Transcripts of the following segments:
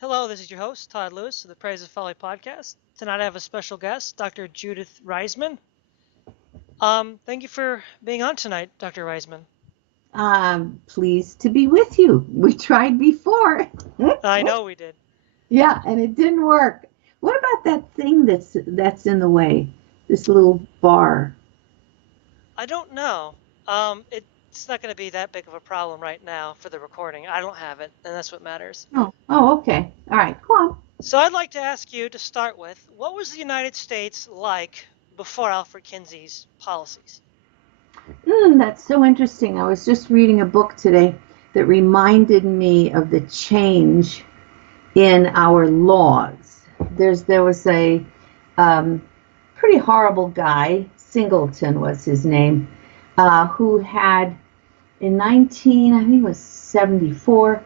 Hello, this is your host, Todd Lewis of the Praise of Folly podcast. Tonight I have a special guest, Dr. Judith Reisman. Thank you for being on tonight, Dr. Reisman. I'm pleased to be with you. We tried before. I know we did. Yeah, and it didn't work. What about that thing that's in the way? This little bar. I don't know. It's not going to be that big of a problem right now for the recording. I don't have it, and that's what matters. Oh, okay. All right, go on. So I'd like to ask you to start with, what was the United States like before Alfred Kinsey's policies? That's so interesting. I was just reading a book today that reminded me of the change in our laws. There was a pretty horrible guy, Singleton was his name, who had in I think it was 74,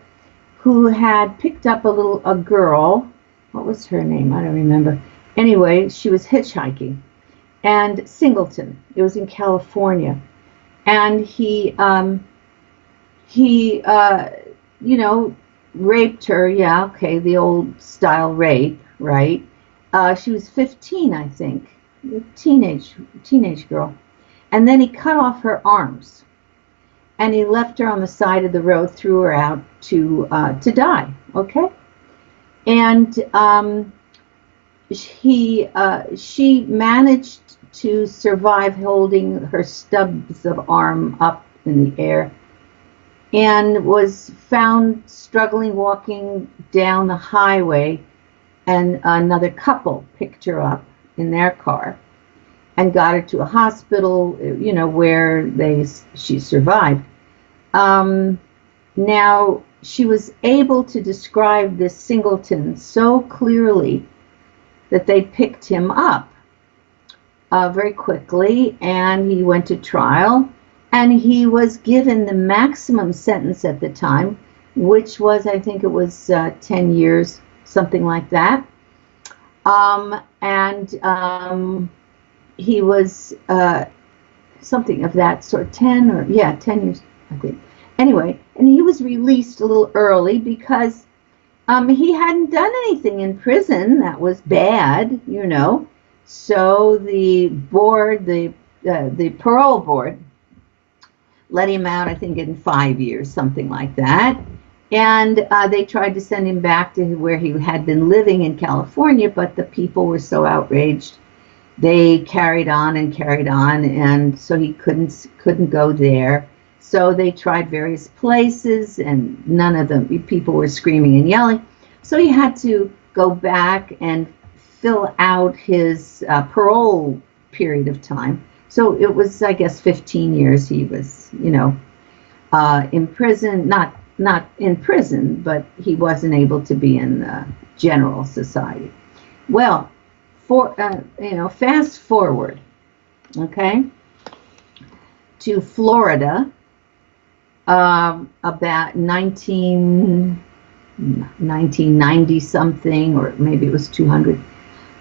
who had picked up a girl. What was her name? I don't remember. Anyway, she was hitchhiking, and Singleton. It was in California, and he raped her. Yeah, okay, the old style rape, right? She was 15, I think, a teenage girl, and then he cut off her arms, and he left her on the side of the road, threw her out to die. Okay, and she managed to survive holding her stubs of arm up in the air, and was found struggling walking down the highway, and another couple picked her up in their car and got her to a hospital, where she survived. Now, she was able to describe this Singleton so clearly that they picked him up very quickly, and he went to trial, and he was given the maximum sentence at the time, which was, I think it was 10 years, something like that. He was something of that sort, 10 years, I think. Anyway, and he was released a little early because he hadn't done anything in prison that was bad, So the board, the parole board, let him out, I think, in 5 years, something like that. And they tried to send him back to where he had been living in California, but the people were so outraged. They carried on, and so he couldn't go there. So they tried various places, and none of them, people were screaming and yelling. So he had to go back and fill out his parole period of time. So it was, I guess, 15 years he was, in prison, not in prison, but he wasn't able to be in general society. Well, fast forward, okay, to Florida, about 1990 something, or maybe it was 200.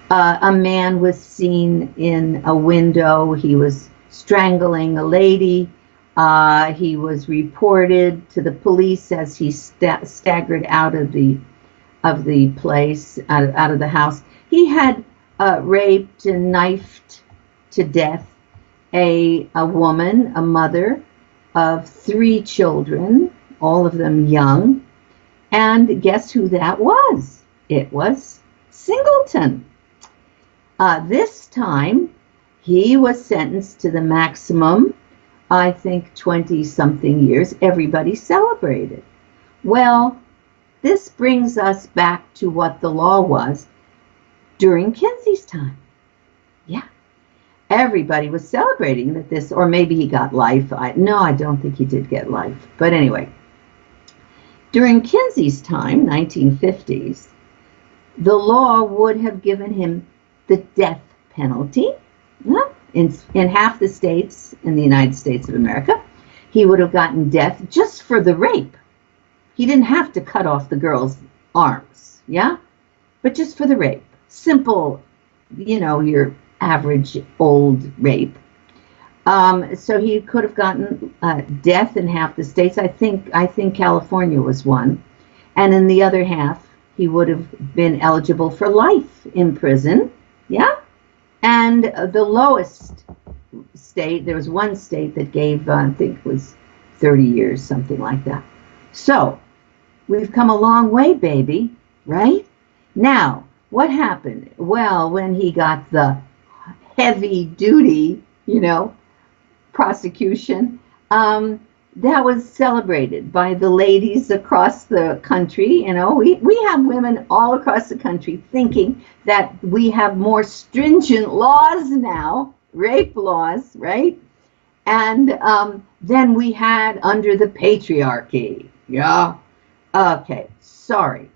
A man was seen in a window. He was strangling a lady. He was reported to the police as he staggered out of the place, out of the house. He had raped and knifed to death a woman, a mother of 3 children, all of them young. And guess who that was? It was Singleton. This time, he was sentenced to the maximum, I think 20-something years. Everybody celebrated. Well, this brings us back to what the law was during Kinsey's time. Yeah. Everybody was celebrating that this, or maybe he got life. No, I don't think he did get life. But anyway, during Kinsey's time, 1950s, the law would have given him the death penalty. In half the states in the United States of America, he would have gotten death just for the rape. He didn't have to cut off the girl's arms, yeah? But just for the rape. Simple, your average old rape. So he could have gotten death in half the states. I think California was one. And in the other half, he would have been eligible for life in prison. Yeah. And the lowest state, there was one state that gave, I think it was 30 years, something like that. So we've come a long way, baby, right? Now, what happened? Well, when he got the heavy duty, prosecution, that was celebrated by the ladies across the country. We have women all across the country thinking that we have more stringent laws now, rape laws, right? And than we had under the patriarchy. Yeah. Okay, sorry.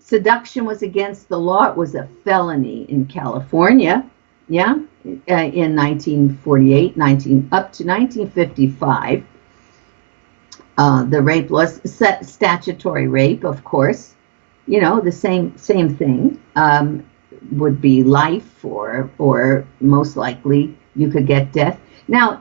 Seduction was against the law. It was a felony in California. Yeah, in 1948, up to 1955. The rape laws, statutory rape, of course, the same thing, would be life, or most likely you could get death. Now,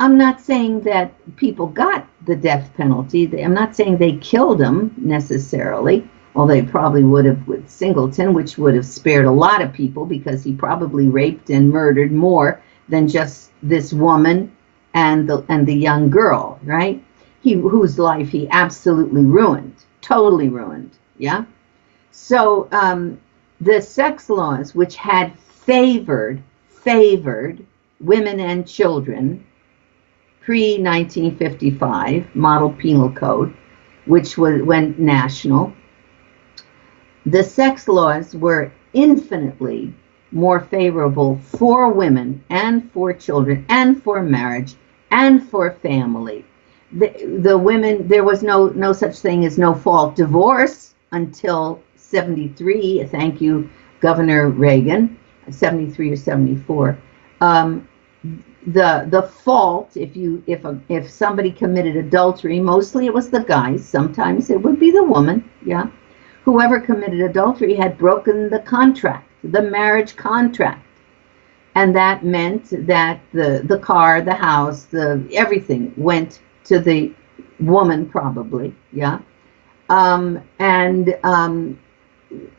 I'm not saying that people got the death penalty. I'm not saying they killed him necessarily, although they probably would have with Singleton, which would have spared a lot of people, because he probably raped and murdered more than just this woman and the young girl, right? Whose life he absolutely ruined, totally ruined. Yeah. So the sex laws, which had favored women and children pre-1955 model penal code, which went national, the sex laws were infinitely more favorable for women and for children and for marriage and for family. The women, there was no such thing as no fault divorce until 73. Thank you, Governor Reagan, 73 or 74. The fault, if somebody committed adultery, mostly it was the guys, sometimes it would be the woman. Yeah. Whoever committed adultery had broken the contract, the marriage contract. And that meant that the car, the house, everything went to the woman, probably. Yeah.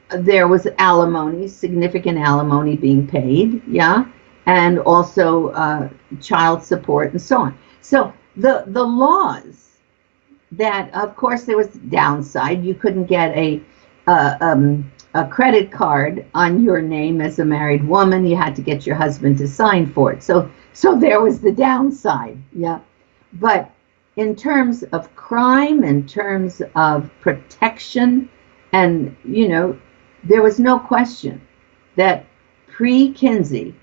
There was alimony, significant alimony being paid. Yeah. And also child support and so on. So the laws that, of course, there was downside. You couldn't get a credit card on your name as a married woman. You had to get your husband to sign for it. So there was the downside. Yeah. But in terms of crime, in terms of protection, and, there was no question that pre-Kinsey,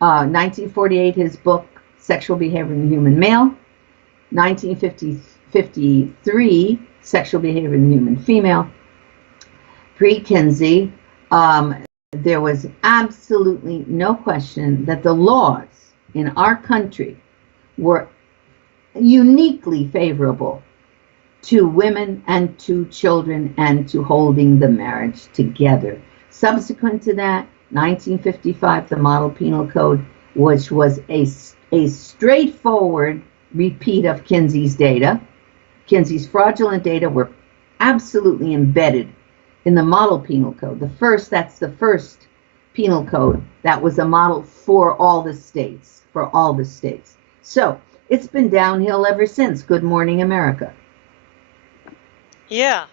1948, his book, Sexual Behavior in the Human Male, 1953, Sexual Behavior in the Human Female, pre-Kinsey, there was absolutely no question that the laws in our country were uniquely favorable to women and to children and to holding the marriage together. Subsequent to that, 1955, the Model Penal Code, which was a straightforward repeat of Kinsey's data. Kinsey's fraudulent data were absolutely embedded in the Model Penal Code. That's the first penal code that was a model for all the states, So it's been downhill ever since. Good morning, America. Yeah.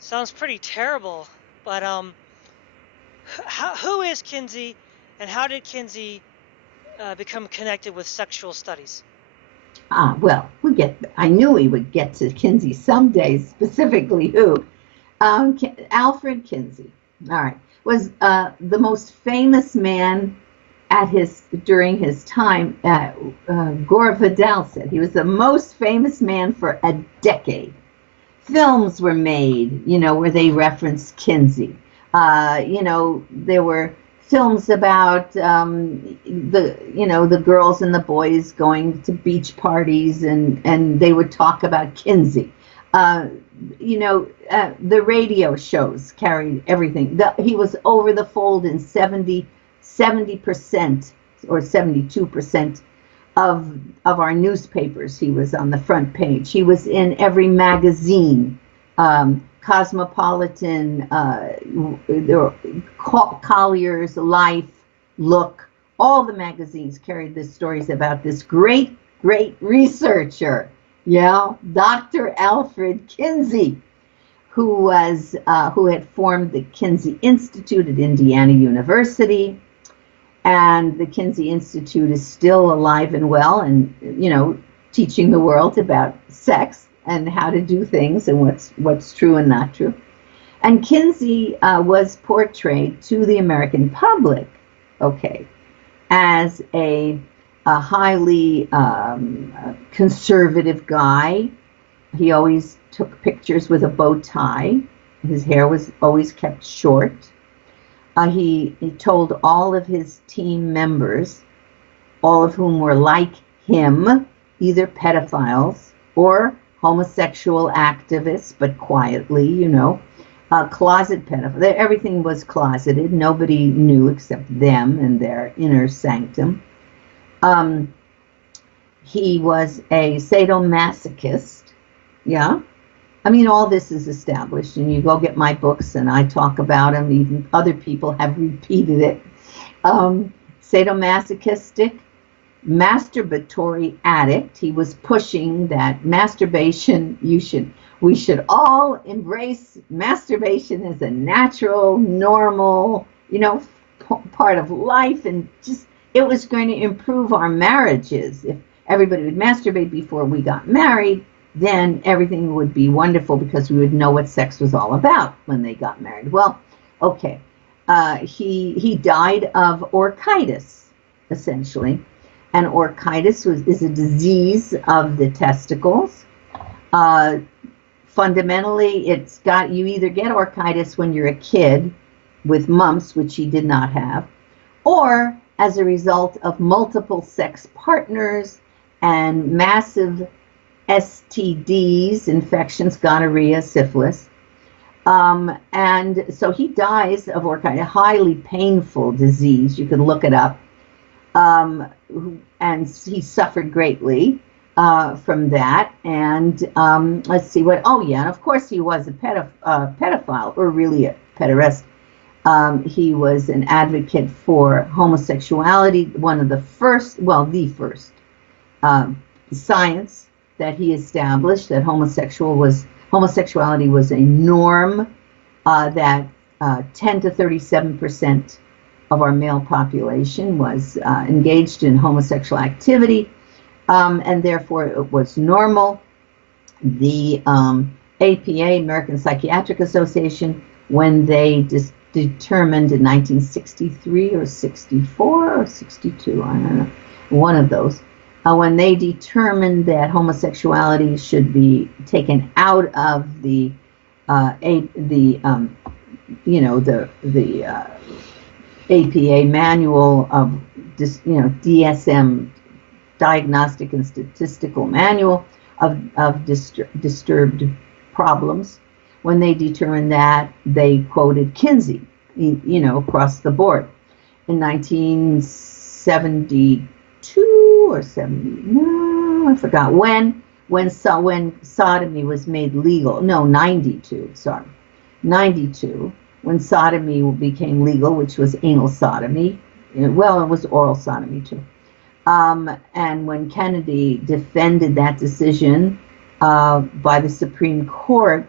Sounds pretty terrible. But who is Kinsey, and how did Kinsey become connected with sexual studies? Well, I knew we would get to Kinsey someday, specifically who. Alfred Kinsey, all right, was the most famous man during his time. Gore Vidal said he was the most famous man for a decade. Films were made, where they referenced Kinsey. There were films about the girls and the boys going to beach parties, and they would talk about Kinsey. The radio shows carried everything. He was over the fold in 70% or 72% of our newspapers. He was on the front page. He was in every magazine Cosmopolitan, Collier's, Life, Look, all the magazines carried the stories about this great, great researcher, Dr. Alfred Kinsey, who had formed the Kinsey Institute at Indiana University. And the Kinsey Institute is still alive and well, and teaching the world about sex and how to do things and what's true and not true. And Kinsey was portrayed to the American public, as a highly conservative guy. He always took pictures with a bow tie. His hair was always kept short. He told all of his team members, all of whom were like him, either pedophiles or homosexual activists, but quietly, closet pedophiles. Everything was closeted. Nobody knew except them and their inner sanctum. He was a sadomasochist. Yeah. I mean, all this is established, and you go get my books, and I talk about them. Even other people have repeated it. Sadomasochistic, masturbatory addict. He was pushing that masturbation. We should all embrace masturbation as a natural, normal, part of life, and it was going to improve our marriages. If everybody would masturbate before we got married, then everything would be wonderful because we would know what sex was all about when they got married. Well, okay. He died of orchitis, essentially. And orchitis is a disease of the testicles. Fundamentally, you either get orchitis when you're a kid with mumps, which he did not have, or as a result of multiple sex partners and massive STDs, infections, gonorrhea, syphilis. And so he dies of orchitis, a highly painful disease. You can look it up. And he suffered greatly from that. And let's see what, and of course he was a pedophile, or really a pederast. He was an advocate for homosexuality, the first science that he established, that homosexuality was a norm, that 10 to 37% of our male population was engaged in homosexual activity, and therefore it was normal. The APA, American Psychiatric Association, when they determined in 1963 or 64 or 62, I don't know, one of those, when they determined that homosexuality should be taken out of the APA manual of DSM, Diagnostic and Statistical Manual of Disturbed Problems. When they determined that, they quoted Kinsey, across the board. In 1972 or 70, no, I forgot when sodomy was made legal. No, 92, sorry. 92, when sodomy became legal, which was anal sodomy. Well, it was oral sodomy too. And when Kennedy defended that decision by the Supreme Court,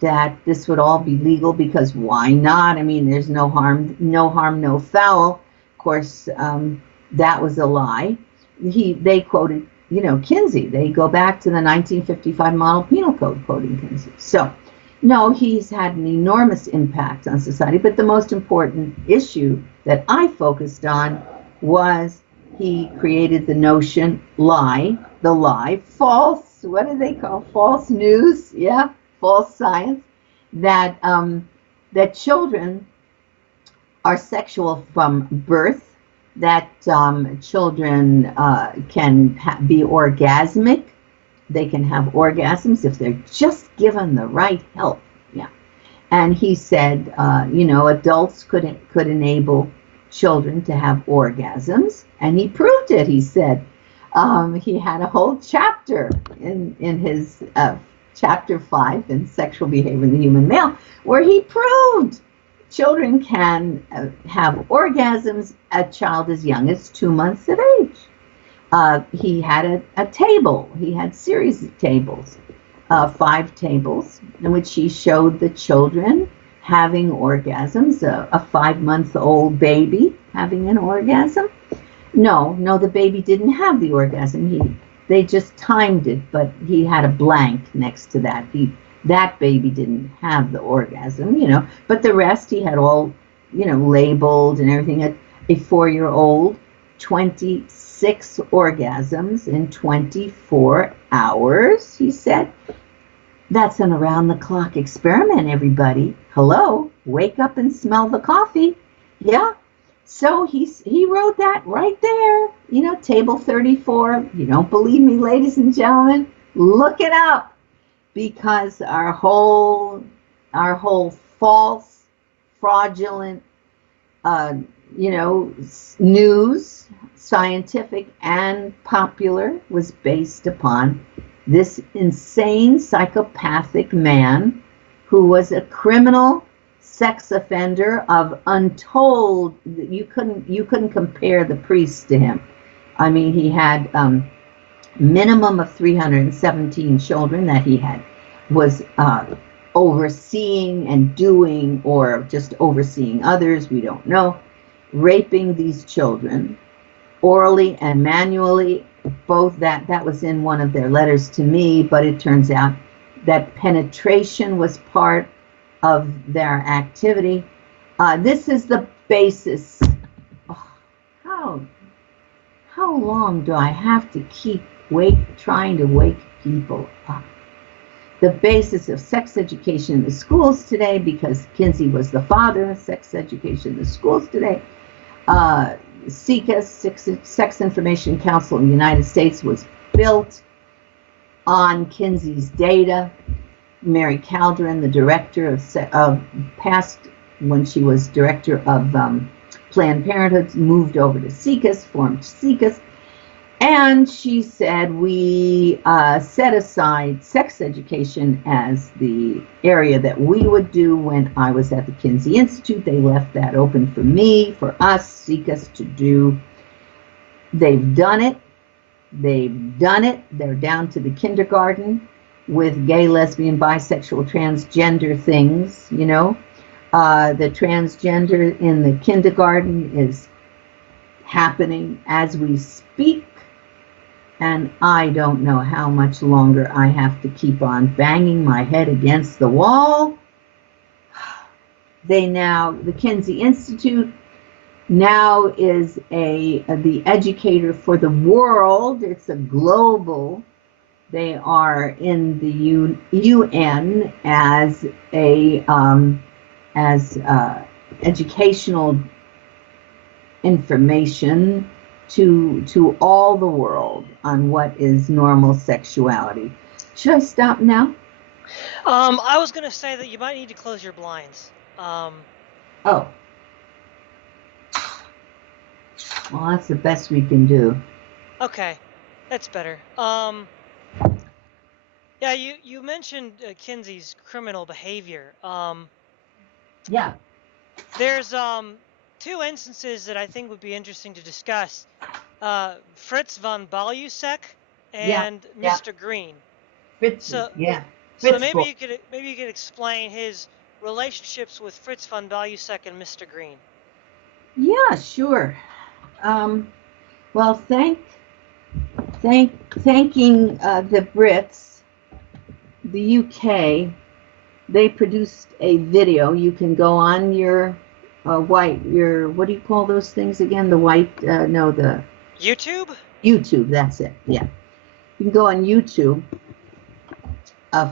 that this would all be legal because why not? I mean, there's no harm, no foul. Of course, that was a lie. They quoted, Kinsey. They go back to the 1955 Model Penal Code quoting Kinsey. So, no, he's had an enormous impact on society. But the most important issue that I focused on was he created the notion, false, what do they call false news? Yeah, false science, that that children are sexual from birth, that children can be orgasmic. They can have orgasms if they're just given the right help. Yeah. And he said, adults could enable children to have orgasms, and he proved it. He said he had a whole chapter in his chapter 5 in Sexual Behavior in the Human Male, where he proved children can have orgasms at a child as young as 2 months of age. He had a table. He had series of tables, 5 tables, in which he showed the children having orgasms, a 5-month-old baby having an orgasm. No, the baby didn't have the orgasm. They just timed it, but he had a blank next to that. That baby didn't have the orgasm, but the rest he had all, labeled and everything. A 4-year-old, 26 orgasms in 24 hours, he said. That's an around-the-clock experiment, everybody. Hello, wake up and smell the coffee. Yeah. So he wrote that right there, table 34. You don't believe me, ladies and gentlemen? Look it up, because our whole false, fraudulent, news, scientific and popular, was based upon this insane psychopathic man who was a criminal sex offender of untold. You couldn't compare the priest to him. I mean, he had minimum of 317 children that he was overseeing and doing, or just overseeing others, we don't know, raping these children orally and manually. Both that was in one of their letters to me, but it turns out that penetration was part of their activity. This is the basis. Oh, how long do I have to keep trying to wake people up? The basis of sex education in the schools today, because Kinsey was the father of sex education in the schools today. SICA, Sex Information Council in the United States, was built on Kinsey's data. Mary Calderon, the director of past, when she was director of Planned Parenthood, moved over to SICAS, formed SICAS, and she said, we set aside sex education as the area that we would do. When I was at the Kinsey Institute, they left that open for me, for us, SICAS, to do. They've done it. They're down to the kindergarten with gay, lesbian, bisexual, transgender things, the transgender in the kindergarten is happening as we speak, and I don't know how much longer I have to keep on banging my head against the wall. The Kinsey Institute now is the educator for the world. It's a global. They are in the UN as educational information to all the world on what is normal sexuality. Should I stop now? I was going to say that you might need to close your blinds. Oh. Well, that's the best we can do. Okay, that's better. Yeah, you mentioned Kinsey's criminal behavior. Yeah. There's 2 instances that I think would be interesting to discuss. Fritz von Balusek and Mr. Green. So maybe you could explain his relationships with Fritz von Balusek and Mr. Green. Yeah, sure. Well, thanking the Brits, the UK, they produced a video. You can go on your what do you call those things again? The YouTube? YouTube, that's it. Yeah. You can go on YouTube.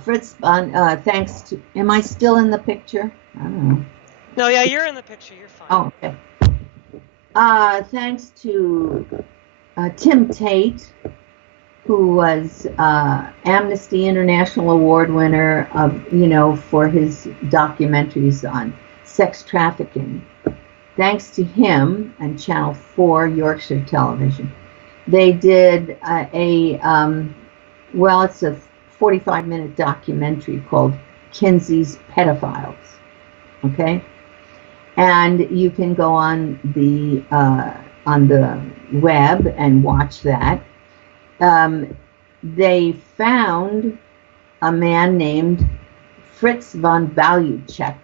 Fritz von, thanks to, am I still in the picture? I don't know. No, yeah, you're in the picture. You're fine. Oh, okay. Thanks to Tim Tate, who was Amnesty International Award winner for his documentaries on sex trafficking. Thanks to him and Channel 4 Yorkshire Television, they did it's a 45-minute documentary called Kinsey's Pedophiles. Okay, and you can go on the web and watch that. They found a man named Fritz von Baluchek,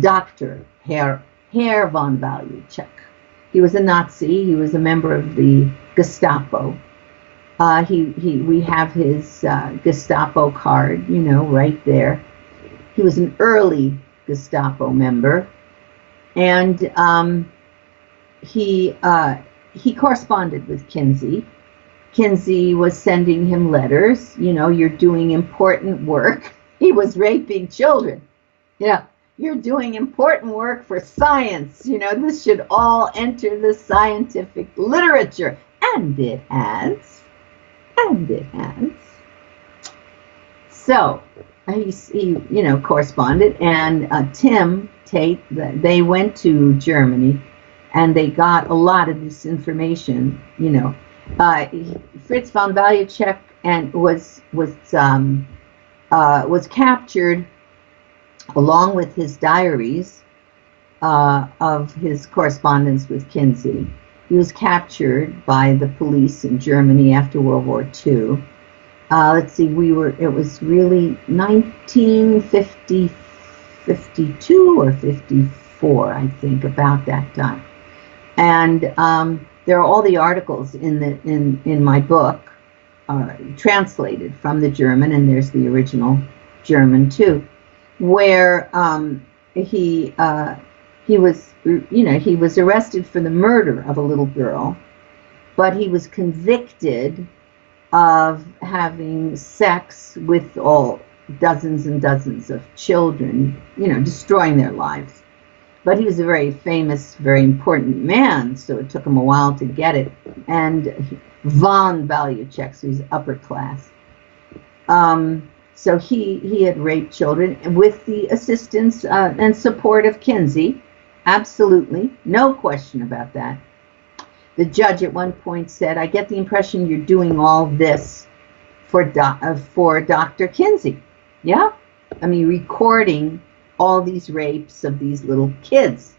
Dr. Herr von Baluchek. He was a Nazi. He was a member of the Gestapo. We have his Gestapo card, you know, right there. He was an early Gestapo member, and he corresponded with Kinsey. Kinsey was sending him letters. You know, you're doing important work. He was raping children. Yeah, you're doing important work for science. You know, this should all enter the scientific literature, and it has. And it has. So he you know, corresponded, and Tim Tate, they went to Germany, and they got a lot of this information. You know, Fritz von Baluchek was captured along with his diaries of his correspondence with Kinsey. He was captured by the police in Germany after World War II. Let's see, it was really 1952 or 54, I think, about that time. And there are all the articles in my book translated from the German, and there's the original German too, where he was, you know, he was arrested for the murder of a little girl, but he was convicted of having sex with all dozens and dozens of children, you know, destroying their lives. But he was a very famous, very important man, so it took him a while to get it. And von Baluchek, so he's upper class. So he had raped children with the assistance and support of Kinsey. Absolutely, no question about that. The judge at one point said, "I get the impression you're doing all this for Dr. Kinsey." Yeah, I mean, recording all these rapes of these little kids.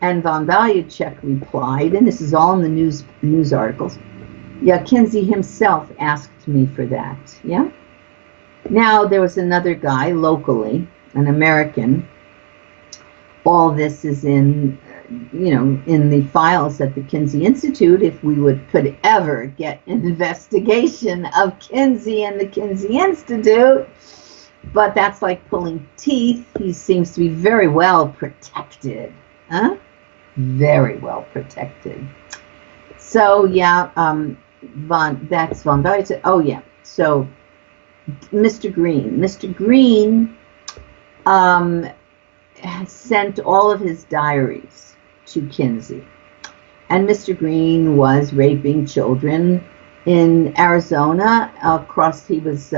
And von Baluchek replied, and this is all in the news articles, yeah, Kinsey himself asked me for that. Yeah. Now there was another guy locally, an American. All this is in, you know, in the files at the Kinsey Institute, if we could ever get an investigation of Kinsey and the Kinsey Institute. But that's like pulling teeth. He seems to be very well protected. Huh? Very well protected. So, yeah, that's von Baluchek. Oh, yeah. So, Mr. Green sent all of his diaries to Kinsey. And Mr. Green was raping children in Arizona. He was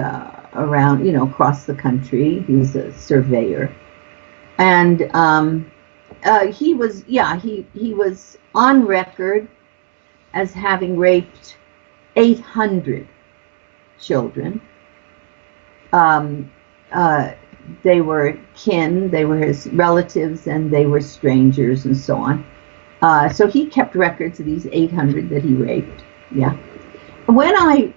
around, you know, across the country. He was a surveyor. And he was on record as having raped 800 children. They were kin, they were his relatives, and they were strangers, and so on. So he kept records of these 800 that he raped. Yeah. When I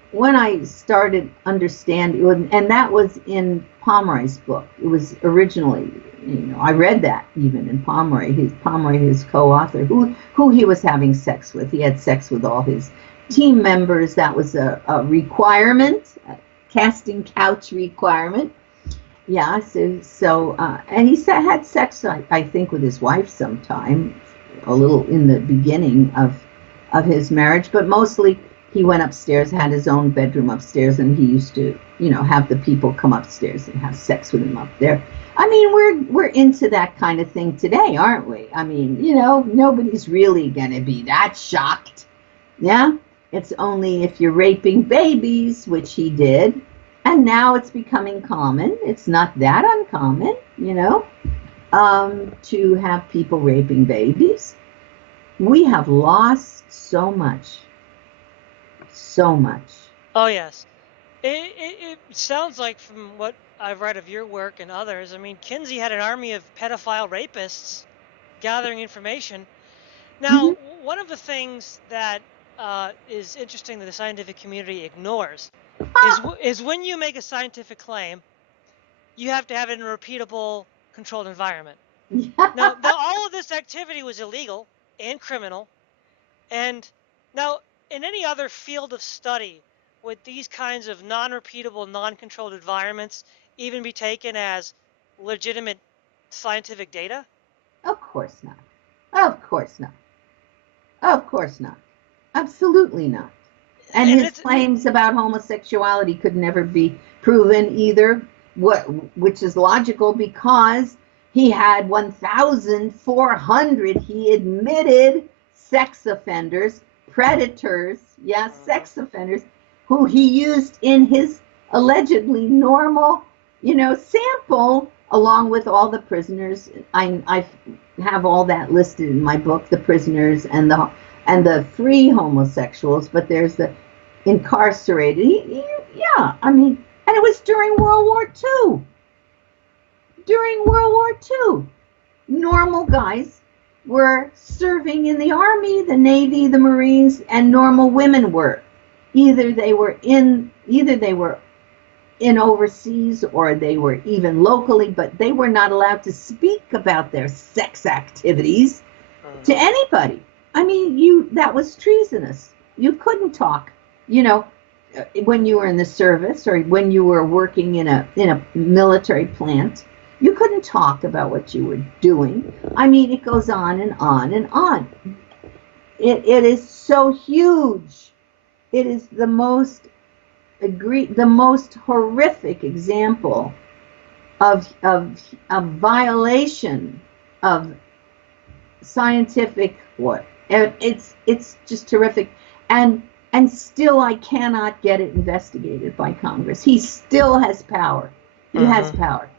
started understanding, and that was in Pomeroy's book. It was originally, you know, I read that even in Pomeroy. His co-author, who he was having sex with. He had sex with all his team members. That was a requirement, a casting couch requirement. Yeah, so and he had sex, I think, with his wife sometime, a little in the beginning of his marriage, but mostly he went upstairs, had his own bedroom upstairs, and he used to, you know, have the people come upstairs and have sex with him up there. I mean, we're into that kind of thing today, aren't we? I mean, you know, nobody's really gonna be that shocked. Yeah, it's only if you're raping babies, which he did. And now it's becoming common. It's not that uncommon, you know, to have people raping babies. We have lost so much. So much. Oh, yes. It sounds like, from what I've read of your work and others, I mean, Kinsey had an army of pedophile rapists gathering information. Now, one of the things that is interesting that the scientific community ignores is when you make a scientific claim, you have to have it in a repeatable, controlled environment. Now, all of this activity was illegal and criminal, and now in any other field of study, would these kinds of non-repeatable, non-controlled environments even be taken as legitimate scientific data? Of course not. Of course not. Of course not. Absolutely not. And his claims about homosexuality could never be proven either, which is logical because he had 1,400, he admitted, sex offenders, predators, sex offenders, who he used in his allegedly normal, sample, along with all the prisoners. I have all that listed in my book, the prisoners and the free homosexuals, but there's the incarcerated. And it was during World War II. During World War II, normal guys were serving in the Army, the Navy, the Marines, and normal women were. Either they were in overseas or they were even locally, but they were not allowed to speak about their sex activities to anybody. I mean, that was treasonous. You couldn't talk, when you were in the service or when you were working in a military plant. You couldn't talk about what you were doing. I mean, it goes on and on and on. It is so huge. It is the most horrific example of violation of scientific what. It's just terrific, and still I cannot get it investigated by Congress. He still has power. He has power.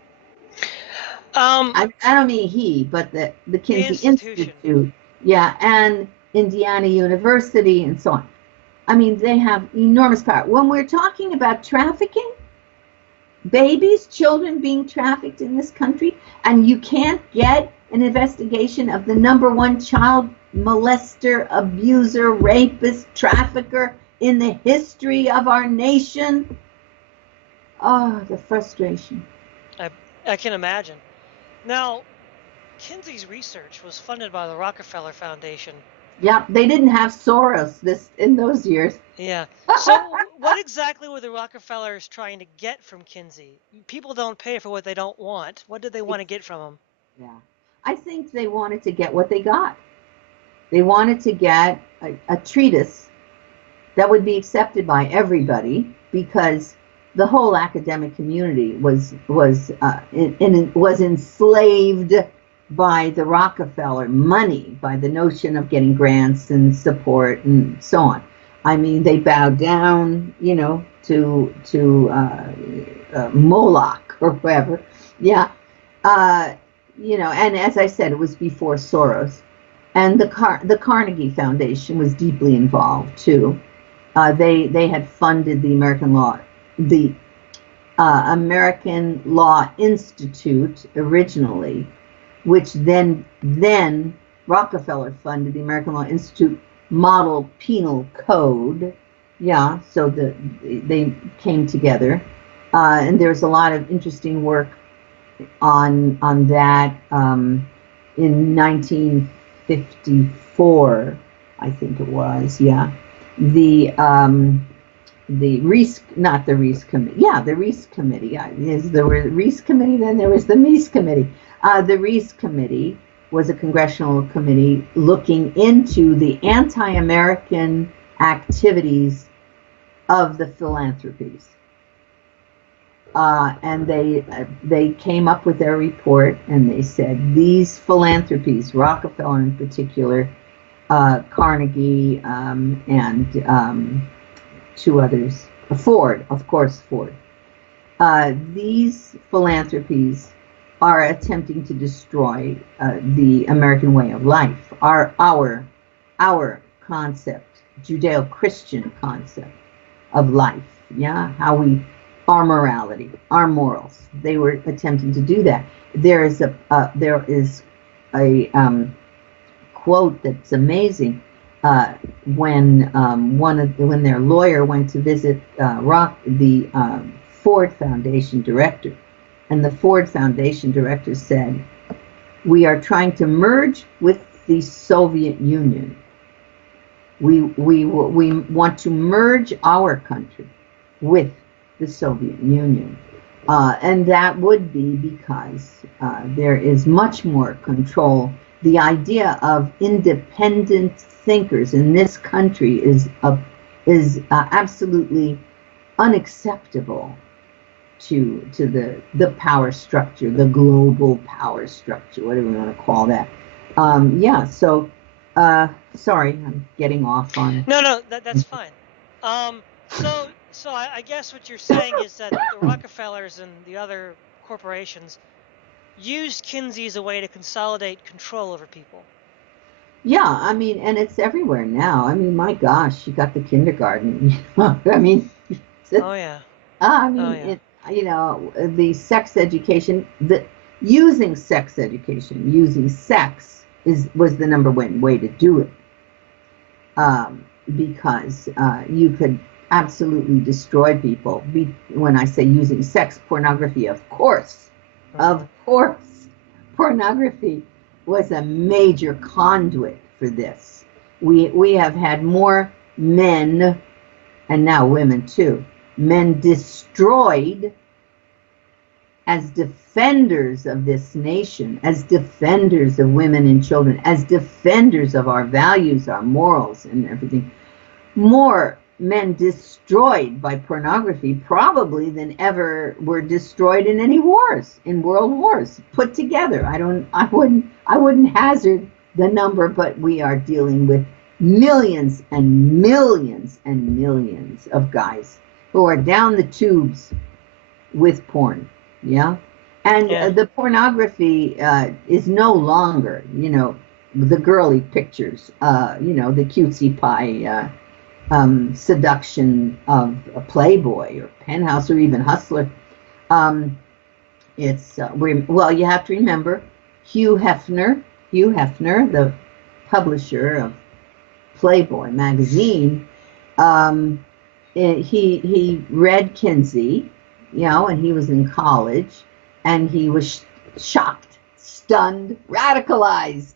I don't mean he, but the Kinsey Institute, and Indiana University and so on. I mean, they have enormous power. When we're talking about trafficking, babies, children being trafficked in this country, and you can't get an investigation of the #1 child molester, abuser, rapist, trafficker in the history of our nation. Oh, the frustration. I can imagine. Now, Kinsey's research was funded by the Rockefeller Foundation. Yeah, they didn't have Soros in those years. Yeah. So what exactly were the Rockefellers trying to get from Kinsey? People don't pay for what they don't want. What did they want to get from him? Yeah. I think they wanted to get what they got. They wanted to get a treatise that would be accepted by everybody, because the whole academic community was enslaved by the Rockefeller money, by the notion of getting grants and support and so on. I mean, they bowed down, to Moloch or whoever. Yeah. And as I said, it was before Soros. And the Carnegie Foundation was deeply involved too. They had funded the American Law Institute originally, which then Rockefeller funded the American Law Institute Model Penal Code. Yeah, so they came together, and there's a lot of interesting work on that. In 1954, I think it was. Yeah, the Reis, not the Reis Committee. Yeah, the Reis Committee. There was the Reis Committee, then there was the Mies Committee. The Reis Committee was a congressional committee looking into the anti-American activities of the philanthropies. And they came up with their report, and they said these philanthropies, Rockefeller in particular, Carnegie, and two others, Ford, of course, Ford. These philanthropies are attempting to destroy the American way of life, our concept, Judeo-Christian concept of life. yeah, our morality, our morals. They were attempting to do that. There is a quote that's amazing. When when their lawyer went to visit the Ford Foundation director, and the Ford Foundation director said, "We are trying to merge with the Soviet Union. We want to merge our country with the Soviet Union." And that would be because there is much more control. The idea of independent thinkers in this country is absolutely unacceptable to the power structure, the global power structure, whatever you want to call that. Yeah. So, sorry, I'm getting off on. No, that's fine. So I guess what you're saying is that the Rockefellers and the other corporations used Kinsey as a way to consolidate control over people. Yeah, I mean, and it's everywhere now. I mean, my gosh, you got the kindergarten. I mean, oh yeah. I mean, the sex education, using sex education, using sex was the number one way to do it, because you could absolutely destroy people. When I say using sex, pornography, of course, pornography was a major conduit for this. We have had more men, and now women too, men destroyed as defenders of this nation, as defenders of women and children, as defenders of our values, our morals, and everything. More men destroyed by pornography probably than ever were destroyed in any wars, in world wars put together. I wouldn't hazard the number, but we are dealing with millions and millions and millions of guys who are down the tubes with porn. Yeah. And the pornography is no longer, the girly pictures, the cutesy pie seduction of a Playboy or Penthouse or even Hustler. You have to remember Hugh Hefner, the publisher of Playboy magazine. He read Kinsey, and he was in college, and he was shocked, stunned, radicalized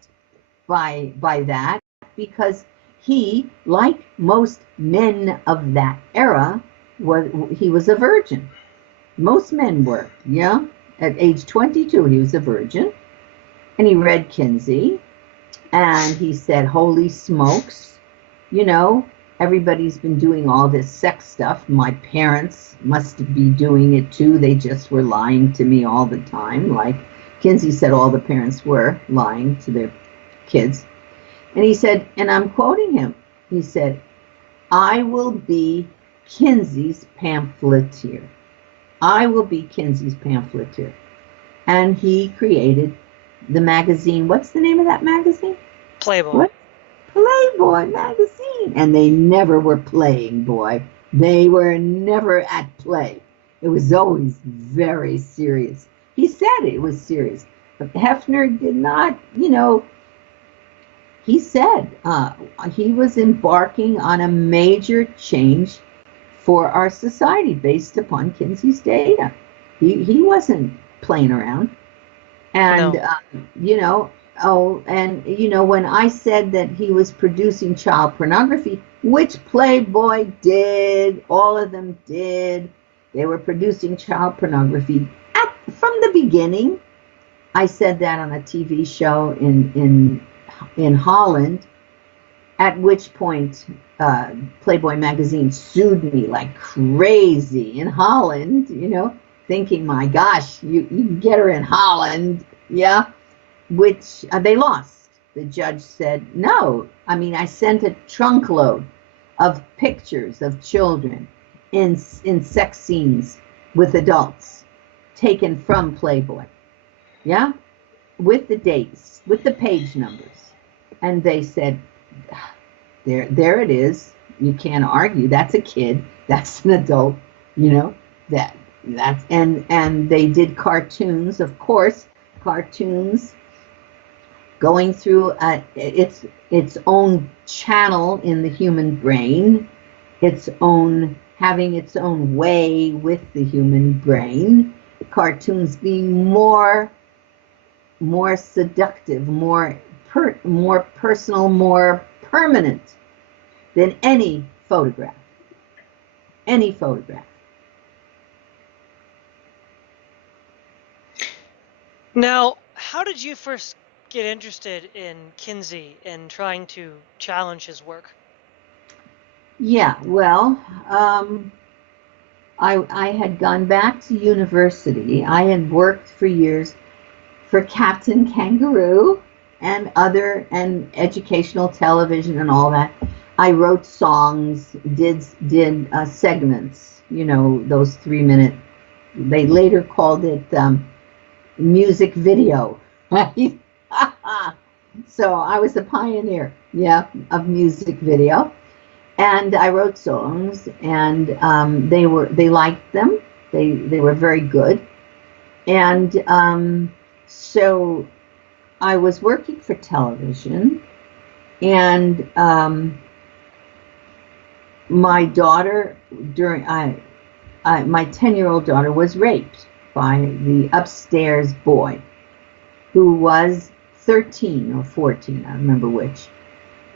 by that, because he, like most men of that era, he was a virgin. Most men were, yeah. At age 22, he was a virgin, and he read Kinsey, and he said, "Holy smokes, everybody's been doing all this sex stuff. My parents must be doing it too. They just were lying to me all the time." Like Kinsey said, all the parents were lying to their kids. And he said, and I'm quoting him, he said, "I will be Kinsey's pamphleteer. I will be Kinsey's pamphleteer." And he created the magazine. What's the name of that magazine? Playboy. What? Playboy magazine. And they never were playing, boy. They were never at play. It was always very serious. He said it was serious. But Hefner did not, he said he was embarking on a major change for our society based upon Kinsey's data. He wasn't playing around. And, no. When I said that he was producing child pornography, which Playboy did, all of them did, they were producing child pornography from the beginning. I said that on a TV show in Holland, at which point Playboy magazine sued me like crazy in Holland, thinking, my gosh, you can get her in Holland, yeah, which they lost. The judge said, no. I mean, I sent a trunk load of pictures of children in sex scenes with adults taken from Playboy, yeah, with the dates, with the page numbers. And they said, there it is. You can't argue. That's a kid. That's an adult. That's and they did cartoons, of course, cartoons going through its own channel in the human brain, having its own way with the human brain. Cartoons being more seductive, more personal, more permanent than any photograph. Any photograph. Now, how did you first get interested in Kinsey and trying to challenge his work? Yeah, well, I had gone back to university. I had worked for years for Captain Kangaroo and educational television and all that. I wrote songs, did segments, those 3-minute. They later called it music video, right? So I was a pioneer, of music video, and I wrote songs, and they liked them. They were very good, and so I was working for television, and my daughter my 10-year-old daughter was raped by the upstairs boy, who was 13 or 14, I remember which.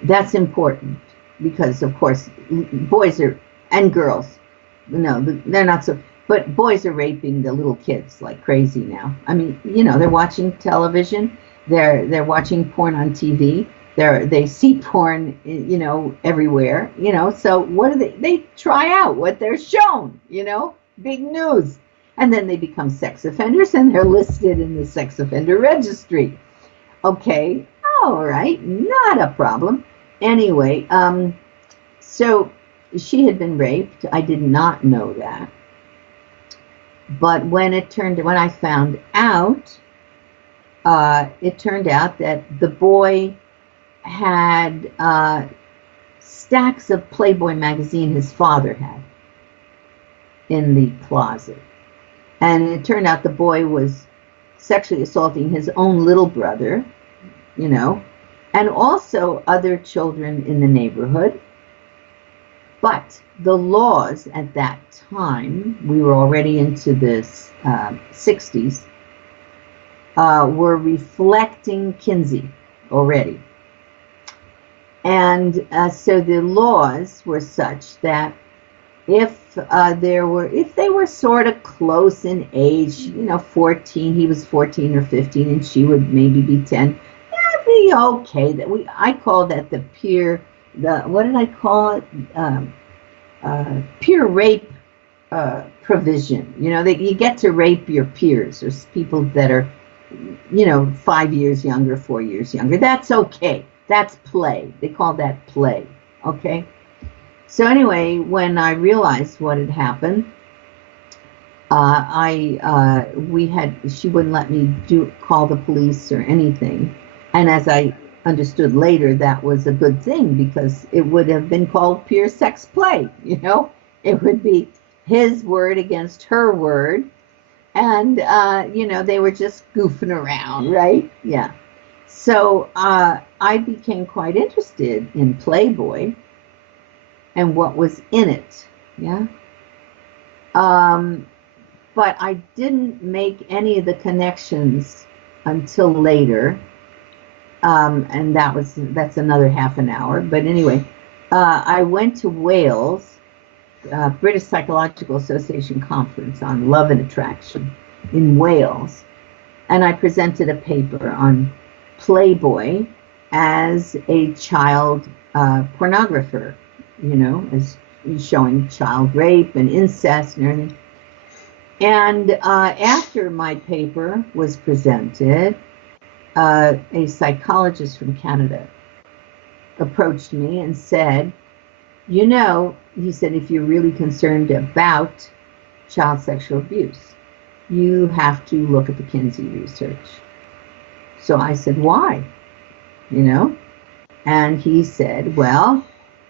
That's important because, of course, boys and girls, they're not so, but boys are raping the little kids like crazy now. I mean, they're watching television, they're watching porn on TV, they see porn, everywhere, so what do they try out what they're shown, big news. And then they become sex offenders, and they're listed in the sex offender registry. Okay, all right, not a problem. Anyway, so she had been raped. I did not know that. But when I found out, it turned out that the boy had stacks of Playboy magazine his father had in the closet. And it turned out the boy was sexually assaulting his own little brother, and also other children in the neighborhood. But the laws at that time, we were already into the 60s, were reflecting Kinsey already. And so the laws were such that if they were sort of close in age, 14, he was 14 or 15, and she would maybe be 10, that'd be okay. I call that what did I call it? Peer rape provision. That you get to rape your peers or people that are, 5 years younger, 4 years younger. That's okay. That's play. They call that play. Okay. So anyway, when I realized what had happened, she wouldn't let me call the police or anything. And as I understood later, that was a good thing because it would have been called pure sex play. It would be his word against her word. And, they were just goofing around, right? Yeah. So I became quite interested in Playboy and what was in it, yeah. But I didn't make any of the connections until later, and that's another half an hour. But anyway, I went to Wales, British Psychological Association conference on love and attraction in Wales, and I presented a paper on Playboy as a child pornographer. As showing child rape and incest and everything. And after my paper was presented, a psychologist from Canada approached me and said, he said, if you're really concerned about child sexual abuse, you have to look at the Kinsey research. So I said, why? And he said, well,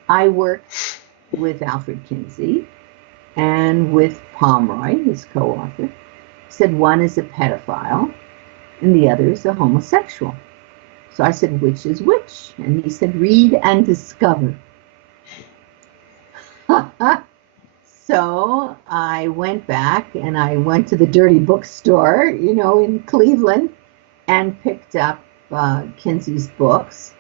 I worked with Alfred Kinsey and with Pomeroy, his co-author. He said one is a pedophile and the other is a homosexual. So I said, which is which? And he said, read and discover. So I went back and I went to the dirty bookstore, in Cleveland, and picked up Kinsey's books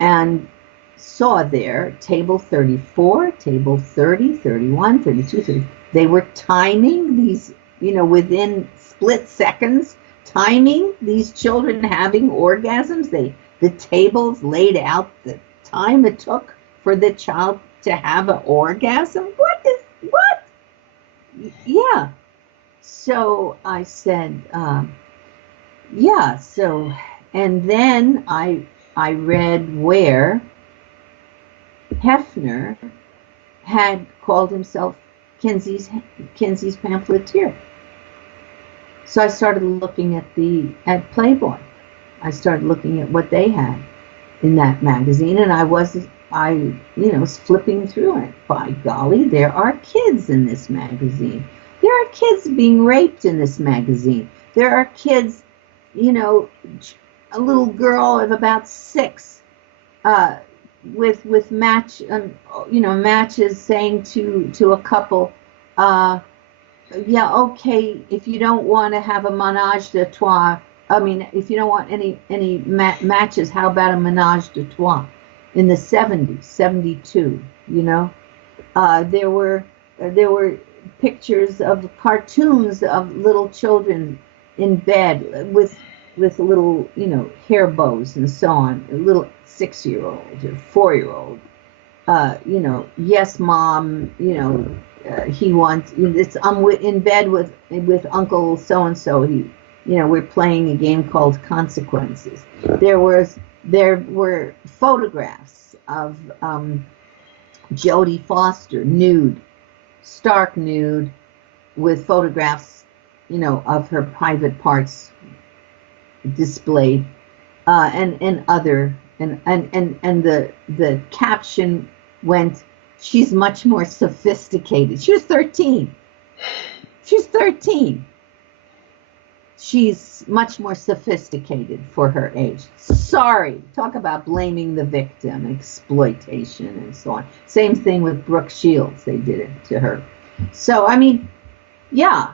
and saw there table 34, table 30, 31, 32, 30. They were timing these, within split seconds, timing these children having orgasms. The tables laid out the time it took for the child to have an orgasm. What? Yeah. So I said, yeah. So, and then I read where Hefner had called himself Kinsey's pamphleteer. So I started looking at Playboy. I started looking at what they had in that magazine, and I was flipping through it. By golly, there are kids in this magazine. There are kids being raped in this magazine. There are kids, a little girl of about 6, with matches saying to a couple, yeah, okay, if you don't want to have a menage a trois, if you don't want any matches, how about a menage a trois? In the 70s, 72, there were pictures of cartoons of little children in bed with little, hair bows and so on, a little 6-year-old or 4-year-old, yes, mom, he wants, I'm in bed with Uncle so-and-so, we're playing a game called Consequences. There were photographs of Jodie Foster nude, stark nude, with photographs, of her private parts displayed, and the caption went, she's much more sophisticated. She was 13. She's 13. She's much more sophisticated for her age. Sorry, talk about blaming the victim, exploitation, and so on. Same thing with Brooke Shields. They did it to her. So, yeah,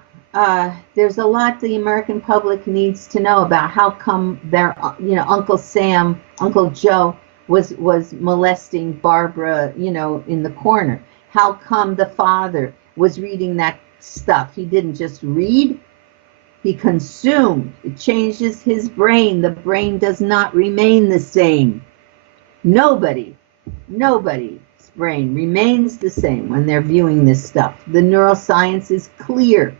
there's a lot the American public needs to know about how come their, Uncle Sam, Uncle Joe was molesting Barbara, in the corner. How come the father was reading that stuff? He didn't just read. He consumed. It changes his brain. The brain does not remain the same. Nobody's brain remains the same when they're viewing this stuff. The neuroscience is clear.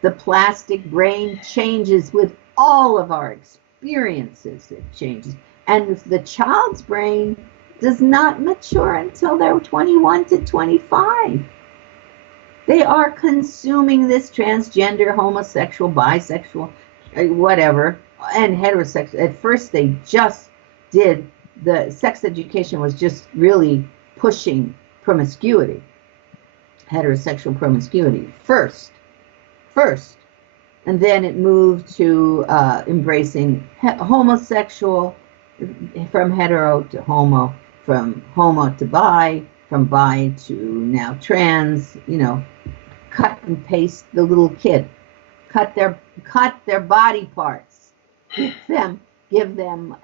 The plastic brain changes with all of our experiences. It changes. And if the child's brain does not mature until they're 21 to 25. They are consuming this transgender, homosexual, bisexual, whatever, and heterosexual. At first, they just did, the sex education was just really pushing promiscuity, heterosexual promiscuity first. And then it moved to embracing homosexual, from hetero to homo, from homo to bi, from bi to now trans, cut and paste the little kid, cut their body parts, give them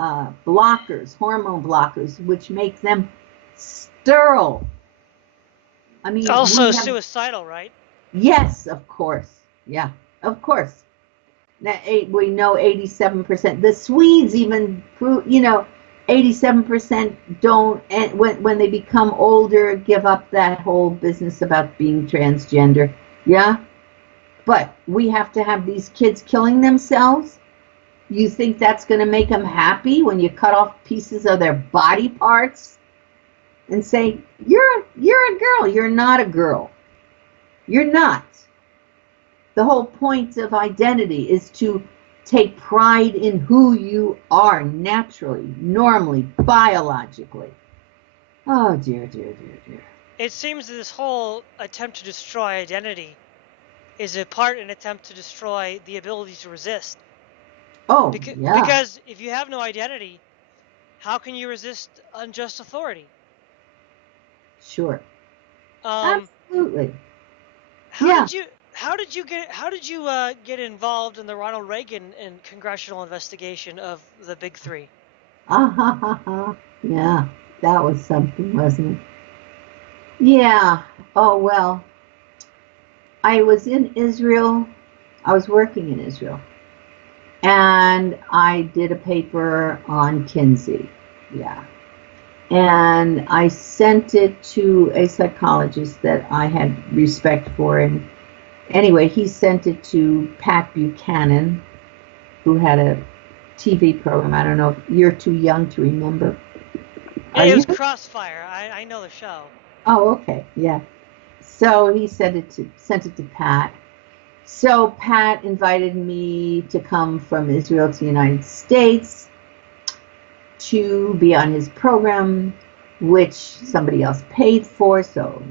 blockers, hormone blockers, which make them sterile. It's also suicidal, right? Yes, of course. Yeah, of course. Now, we know 87%. The Swedes even prove, 87% don't, and when they become older, give up that whole business about being transgender. Yeah? But we have to have these kids killing themselves? You think that's going to make them happy when you cut off pieces of their body parts and say, you're a girl. You're not a girl. You're not. The whole point of identity is to take pride in who you are naturally, normally, biologically. Oh, dear. it seems that this whole attempt to destroy identity is a part an attempt to destroy the ability to resist. Oh, yeah. Because if you have no identity, how can you resist unjust authority? Sure. Absolutely. How did you get involved in the Ronald Reagan and congressional investigation of the Big Three? Yeah, that was something, wasn't it? Yeah. Oh, well, I was in Israel. I was working in Israel. And I did a paper on Kinsey. Yeah. And I sent it to a psychologist that I had respect for. And anyway, he sent it to Pat Buchanan, who had a TV program. I don't know if you're too young to remember. It was Crossfire. I know the show. Oh, okay. Yeah. So he sent it to Pat. So Pat invited me to come from Israel to the United States to be on his program, which somebody else paid for, so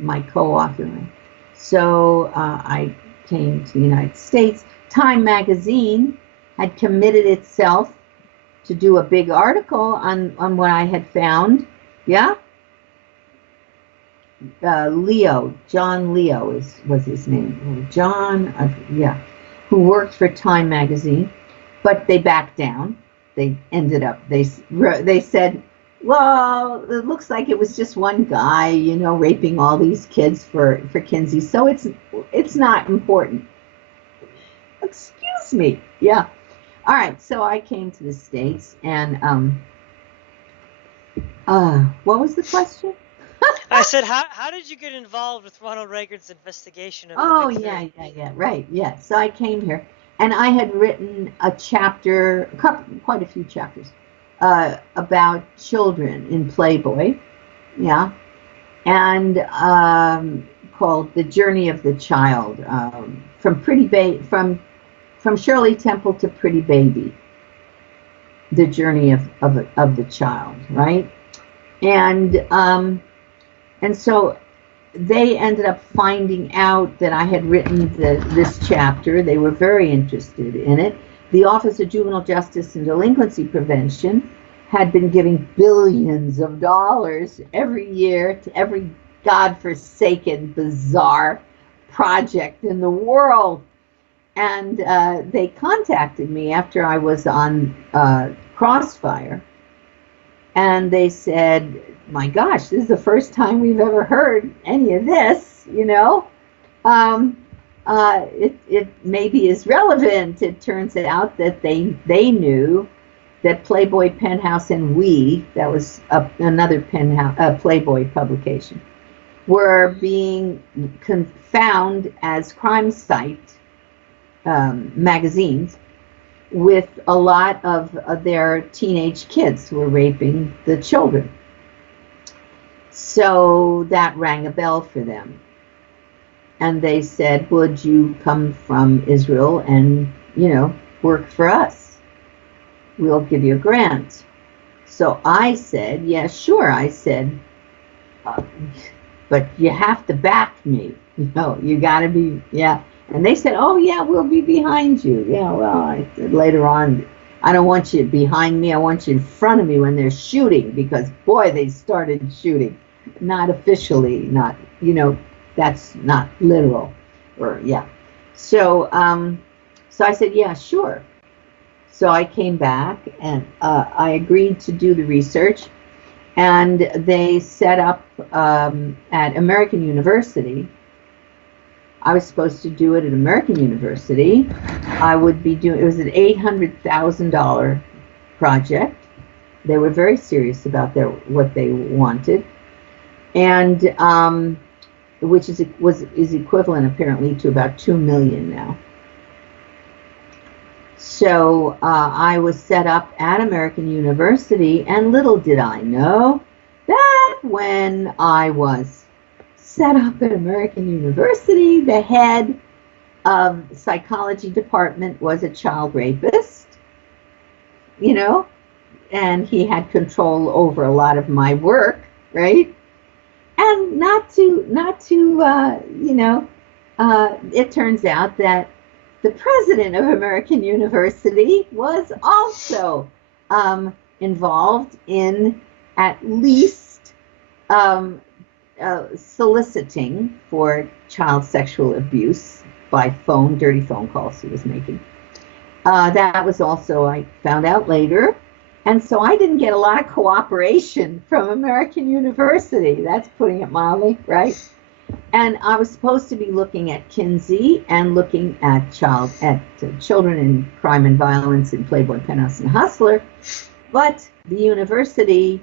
my co-author. So I came to the United States. Time magazine had committed itself to do a big article on what I had found. Yeah? John Leo was his name. John, yeah, who worked for Time magazine, but they backed down. They ended up, they said, well, it looks like it was just one guy, raping all these kids for Kinsey, so it's not important. Excuse me. Yeah. All right, so I came to the States, and what was the question? I said, how did you get involved with Ronald Reagan's investigation of the Big Three? Yeah, right, yeah. So I came here, and I had written a chapter, quite a few chapters, about children in Playboy, yeah, and called "The Journey of the Child," from Shirley Temple to Pretty Baby, the journey of the child, right? And so they ended up finding out that I had written this chapter. They were very interested in it. The Office of Juvenile Justice and Delinquency Prevention had been giving billions of dollars every year to every godforsaken, bizarre project in the world. And they contacted me after I was on Crossfire. And they said, my gosh, this is the first time we've ever heard any of this, It maybe is relevant. It turns out that they knew that Playboy, Penthouse, and that was another Playboy publication, were being found as crime site magazines with a lot of their teenage kids who were raping the children. So that rang a bell for them. And they said, would you come from Israel and, work for us? We'll give you a grant. So I said, yeah, sure. I said, but you have to back me. You got to be, yeah. And they said, oh, yeah, we'll be behind you. Yeah, well, I said later on, I don't want you behind me. I want you in front of me when they're shooting, because, boy, they started shooting. Not officially, not, that's not literal. Or, yeah. So I said, yeah, sure. So I came back, and I agreed to do the research. And they set up at American University. I was supposed to do it at American University. I would be doing, it was an $800,000 project. They were very serious about what they wanted, and which is equivalent apparently to about $2 million now. So I was set up at American University, and little did I know that when I was set up at American University, the head of the psychology department was a child rapist, and he had control over a lot of my work, right? And it turns out that the president of American University was also involved in at least soliciting for child sexual abuse by phone, dirty phone calls he was making. That was also, I found out later. And so I didn't get a lot of cooperation from American University. That's putting it mildly, right? And I was supposed to be looking at Kinsey and looking at children in crime and violence in Playboy, Penthouse, and Hustler. But the university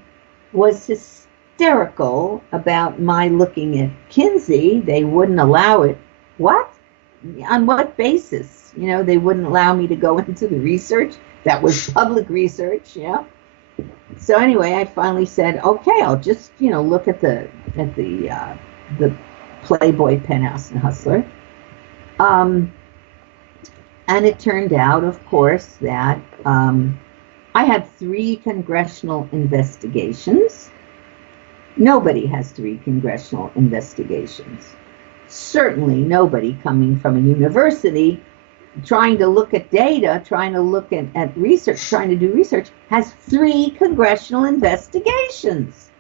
was hysterical about my looking at Kinsey. They wouldn't allow it. What? On what basis? They wouldn't allow me to go into the research. That was public research, So anyway, I finally said, okay, I'll just, look at the Playboy, Penthouse, and Hustler. And it turned out, of course, that I had 3 congressional investigations. Nobody has 3 congressional investigations. Certainly nobody coming from a university trying to look at data, trying to look at research, trying to do research, has 3 congressional investigations,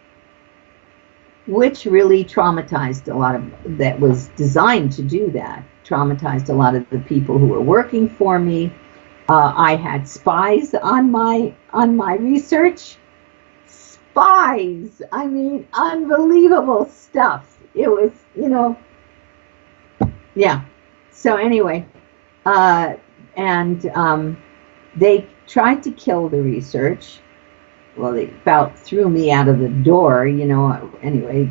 which really traumatized a lot of, that was designed to do that, traumatized a lot of the people who were working for me. I had spies on my research. Spies! I mean, unbelievable stuff. It was, yeah. So anyway, they tried to kill the research. Well, they about threw me out of the door, anyway,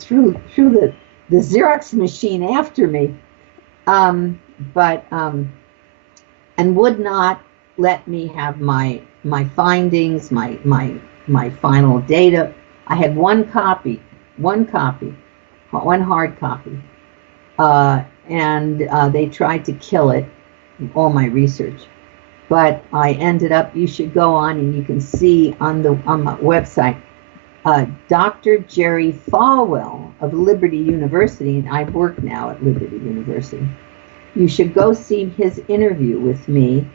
threw the Xerox machine after me, and would not let me have my findings, my final data. I had one hard copy, and they tried to kill it, all my research. But I ended up, you should go on and you can see on my website, Dr. Jerry Falwell of Liberty University, and I work now at Liberty University. You should go see his interview with me.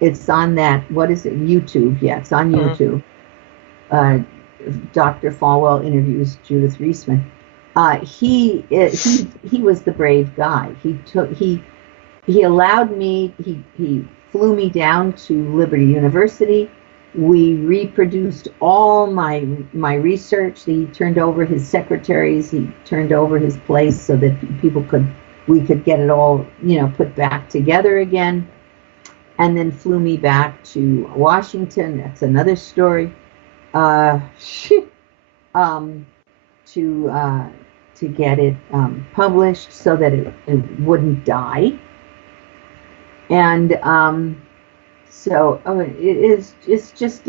It's on that, what is it, YouTube? Yeah, it's on YouTube. Dr. Falwell interviews Judith Reisman. He was the brave guy. He allowed me, he flew me down to Liberty University. We reproduced all my research. He turned over his secretaries. He turned over his place so that we could get it all, put back together again. And then flew me back to Washington. That's another story. To get it published so that it wouldn't die. And it's just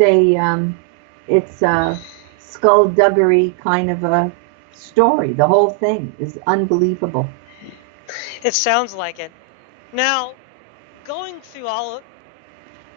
it's a skullduggery kind of a story. The whole thing is unbelievable. It sounds like it. Now, going through all of...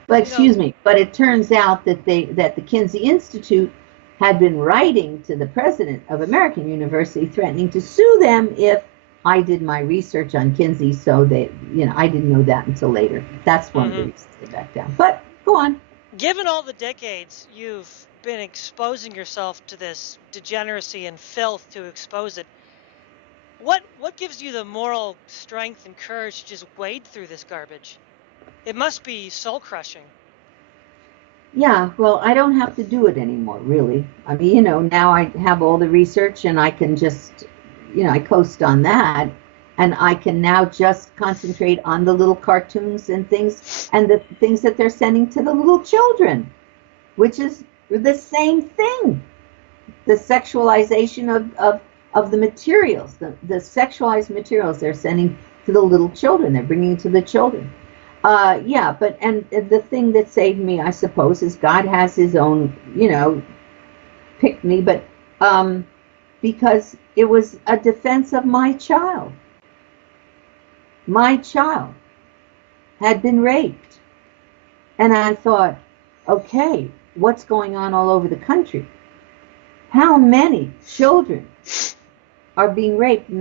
But excuse me, but it turns out that the Kinsey Institute had been writing to the president of American University threatening to sue them if I did my research on Kinsey, so they, I didn't know that until later. That's one of the reasons they backed down. But go on. Given all the decades you've been exposing yourself to this degeneracy and filth to expose it, what gives you the moral strength and courage to just wade through this garbage? It must be soul-crushing. Yeah, well, I don't have to do it anymore, really. I mean, now I have all the research and I can just, I coast on that, and I can now just concentrate on the little cartoons and things, and the things that they're sending to the little children, which is the same thing. The sexualization of the materials, the sexualized materials they're sending to the little children, they're bringing to the children. Yeah, but and the thing that saved me, I suppose, is God has his own, picked me, but because it was a defense of my child. My child had been raped. And I thought, okay, what's going on all over the country? How many children are being raped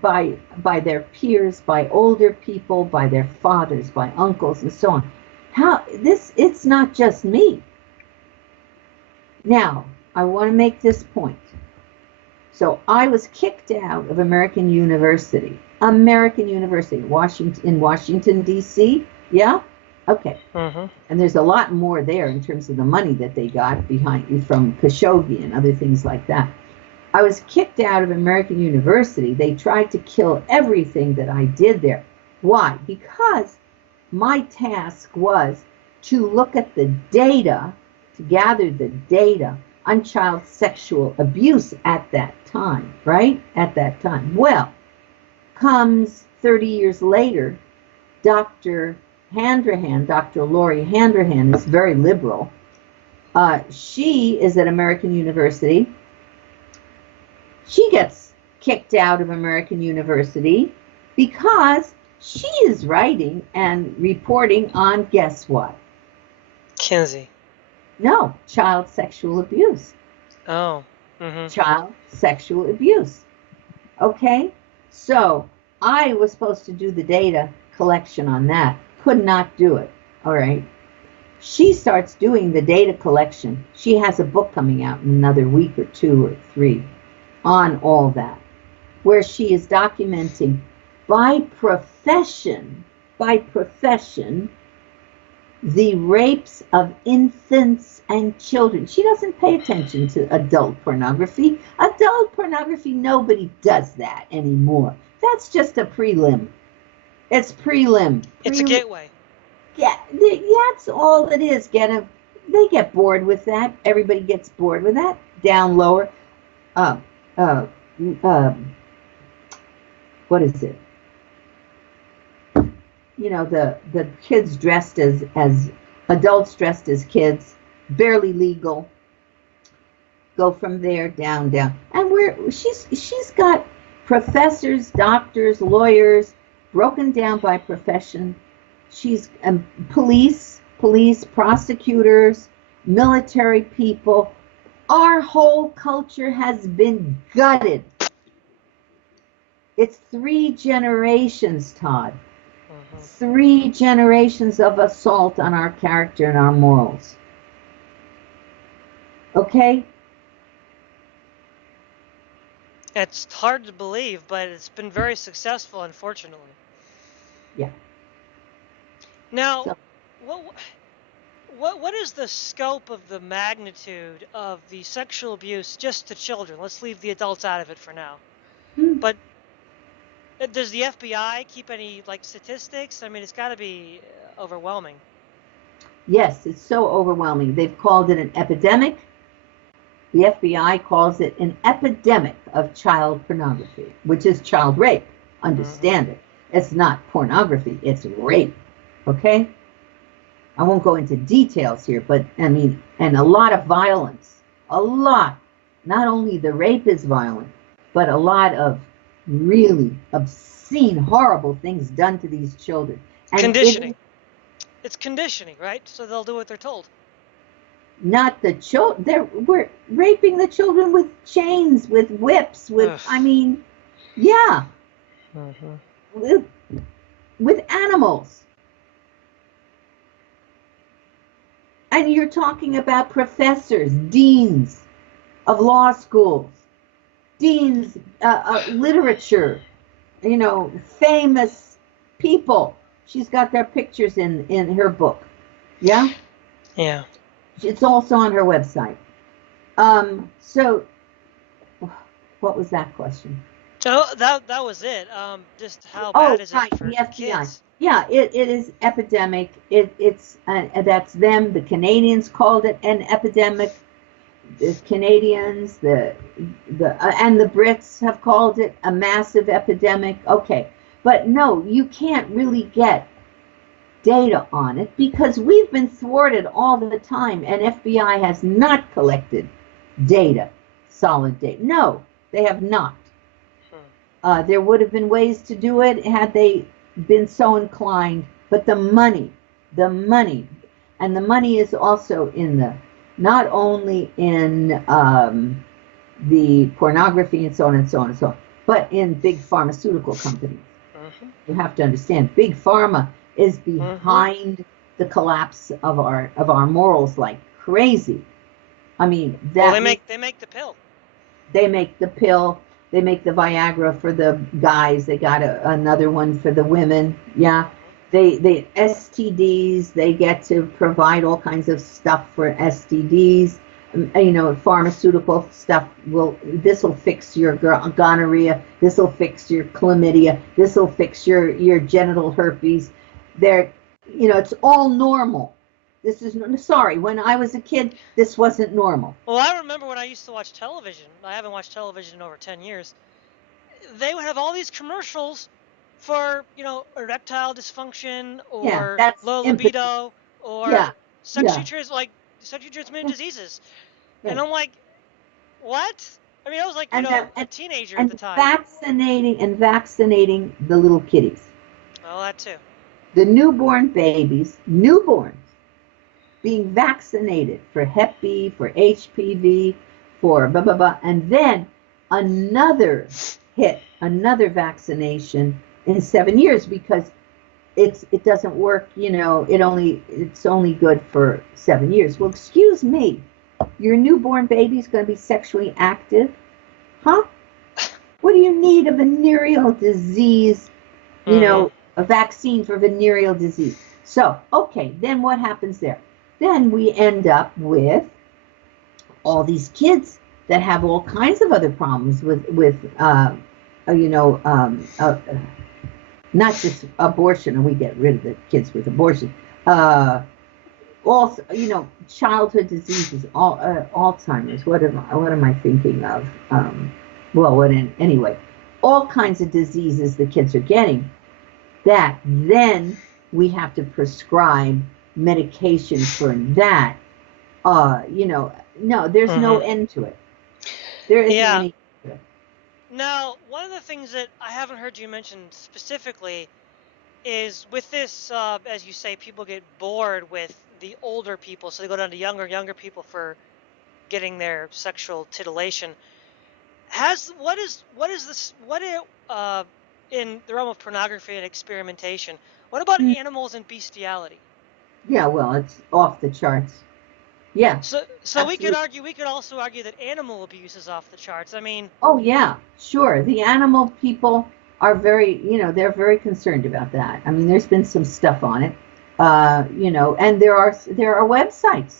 by their peers, by older people, by their fathers, by uncles, and so on? It's not just me. Now, I want to make this point. So I was kicked out of American University, in Washington, D.C. Yeah? Okay. And there's a lot more there in terms of the money that they got behind from Khashoggi and other things like that. I was kicked out of American University. They tried to kill everything that I did there. Why? Because my task was to look at the data, to gather the data on child sexual abuse at that time, right? At that time. Well, comes 30 years later, Dr. Handrahan, Dr. Laurie Handrahan, is very liberal. She is at American University. She gets kicked out of American University because she is writing and reporting on, guess what? Kinsey. No, child sexual abuse. Oh. Child sexual abuse. Okay? So I was supposed to do the data collection on that. Could not do it. All right. She starts doing the data collection. She has a book coming out in another week or 2 or 3 on all that, where she is documenting by profession, the rapes of infants and children. She doesn't pay attention to adult pornography. Adult pornography, nobody does that anymore. That's just a prelim. It's prelim. It's a gateway. Yeah, that's all it is. They get bored with that. Everybody gets bored with that. Down lower. What is it? You know, the kids dressed as adults dressed as kids, barely legal. Go from there down. And she's got professors, doctors, lawyers, broken down by profession. She's police, prosecutors, military people. Our whole culture has been gutted. It's 3 generations, Todd. 3 generations of assault on our character and our morals. Okay? It's hard to believe, but it's been very successful, unfortunately. Yeah. Now, so, what is the scope of the magnitude of the sexual abuse just to children? Let's leave the adults out of it for now. But does the FBI keep any statistics? I mean, it's got to be overwhelming. Yes, it's so overwhelming. They've called it an epidemic. The FBI calls it an epidemic of child pornography, which is child rape. Understand it. It's not pornography, it's rape. Okay? I won't go into details here, but I mean, and a lot of violence. A lot. Not only the rape is violent, but a lot of really obscene, horrible things done to these children. And conditioning. It's conditioning, right? So they'll do what they're told. Not the children. We're raping the children with chains, with whips, with, I mean, yeah. With animals. And you're talking about professors, deans of law schools, deans, literature, you know, famous people. She's got their pictures in her book. Yeah? Yeah. It's also on her website. So, what was that question? Oh, that was it. Just how bad is it for the FBI. kids? Yeah, it is epidemic. It's that's them. The Canadians called it an epidemic. The Canadians, and the Brits have called it a massive epidemic. Okay, but no, you can't really get data on it because we've been thwarted all the time, and FBI has not collected data, solid data. No, they have not. There would have been ways to do it had they been so inclined, but the money, and the money is also in not only in the pornography and so on and so on and so on. But in big pharmaceutical companies, you have to understand, big pharma is behind the collapse of our morals like crazy. I mean, they make the pill. They make the pill. They make the Viagra for the guys. They got another one for the women. Yeah. They STDs. They get to provide all kinds of stuff for STDs. You know, pharmaceutical stuff this will fix your gonorrhea. This will fix your chlamydia. This will fix your genital herpes. You know, it's all normal. This is sorry. When I was a kid, this wasn't normal. Well, I remember when I used to watch television. I haven't watched television in over 10 years. They would have all these commercials for, you know, erectile dysfunction or low libido or sexually transmitted diseases. Yeah. And I'm like, what? I mean, I was like, a teenager at the time. Vaccinating the little kiddies. Oh, that too. The newborn babies, being vaccinated for Hep B, for HPV, for blah, blah, blah. And then another vaccination in 7 years because it doesn't work, you know, it's only good for 7 years. Well, excuse me, your newborn baby's going to be sexually active? Huh? What do you need a venereal disease, you know, a vaccine for venereal disease? So, okay, then what happens there? Then we end up with all these kids that have all kinds of other problems with not just abortion, and we get rid of the kids with abortion. Also, you know, childhood diseases, Alzheimer's. What am I thinking of? Anyway, all kinds of diseases the kids are getting. That then we have to prescribe medication for that. No, there's no end to it. There isn't any end to it. Now, one of the things that I haven't heard you mention specifically is with this, as you say, people get bored with the older people, so they go down to younger people for getting their sexual titillation. In the realm of pornography and experimentation, what about animals and bestiality? Yeah, well, it's off the charts. Yeah. So we could also argue that animal abuse is off the charts. I mean. Oh yeah, sure. The animal people are they're very concerned about that. I mean, there's been some stuff on it, and there are websites.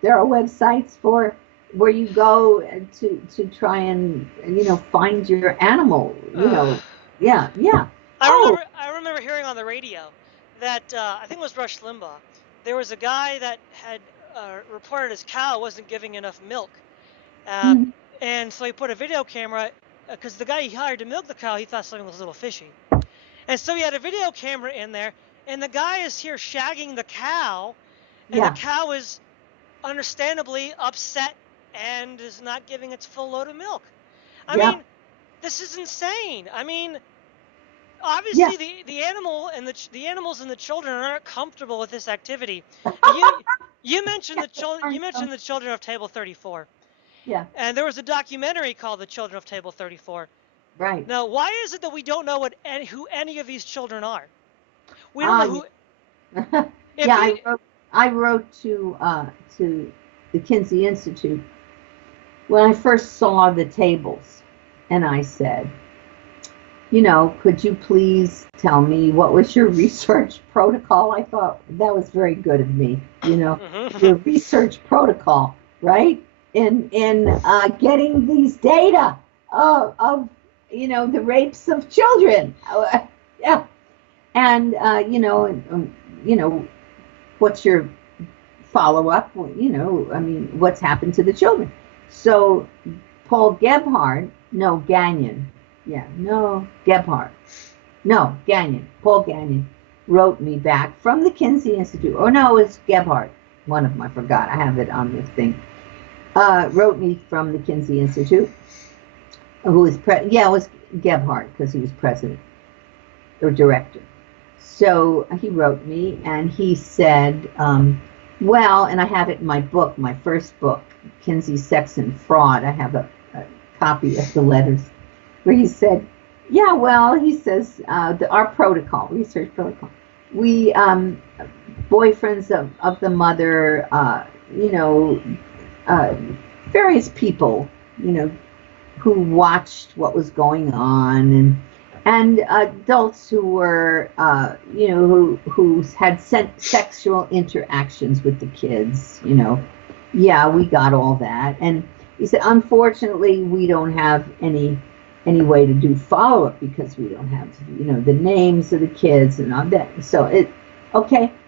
There are websites for where you go to try and find your animal. Yeah. I remember hearing on the radio that I think it was Rush Limbaugh. There was a guy that had reported his cow wasn't giving enough milk, and so he put a video camera because the guy he hired to milk the cow, he thought something was a little fishy, and so he had a video camera in there, and the guy is here shagging the cow, and the cow is understandably upset and is not giving its full load of milk. I mean, this is insane. I mean, obviously the animals and the children aren't comfortable with this activity. You mentioned the children. You mentioned the children of Table 34. Yeah. And there was a documentary called The Children of Table 34. Right. Now, why is it that we don't know who any of these children are? We don't know who. I wrote to the Kinsey Institute when I first saw the tables, and I said, could you please tell me what was your research protocol? I thought that was very good of me, your research protocol, right? In getting these data of the rapes of children. Yeah. And, what's your follow-up? What's happened to the children? So Paul Gagnon, Paul Gagnon wrote me back from the Kinsey Institute. Oh, no, it's Gebhardt. One of them, I forgot. I have it on this thing. Wrote me from the Kinsey Institute, who was, it was Gebhardt, because he was president or director. So he wrote me, and he said, Well, and I have it in my book, my first book, Kinsey, Sex and Fraud. I have a copy of the letters where he said, yeah, well, he says, our protocol, research protocol, we, boyfriends of the mother, various people, who watched what was going on, and adults who were, who had sexual interactions with the kids, yeah, we got all that. And he said, unfortunately, we don't have any way to do follow-up because we don't have, the names of the kids and all that. So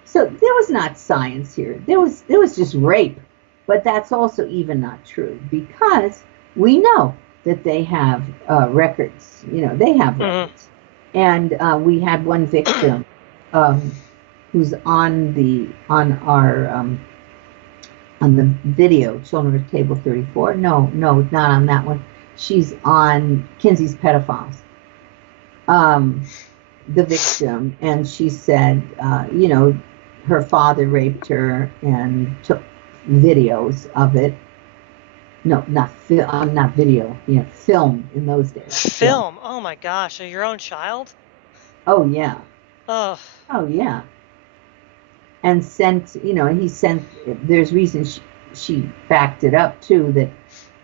so there was not science here. There was just rape. But that's also even not true, because we know that they have records. They have records. And we had one victim who's on the video, Children of Table 34. No, not on that one. She's on Kinsey's Pedophiles, the victim, and she said, her father raped her and took videos of it. No, not video. Film in those days. Film. Oh my gosh, your own child? Oh yeah. Oh. Oh yeah. And sent, he sent. There's reason she backed it up too, that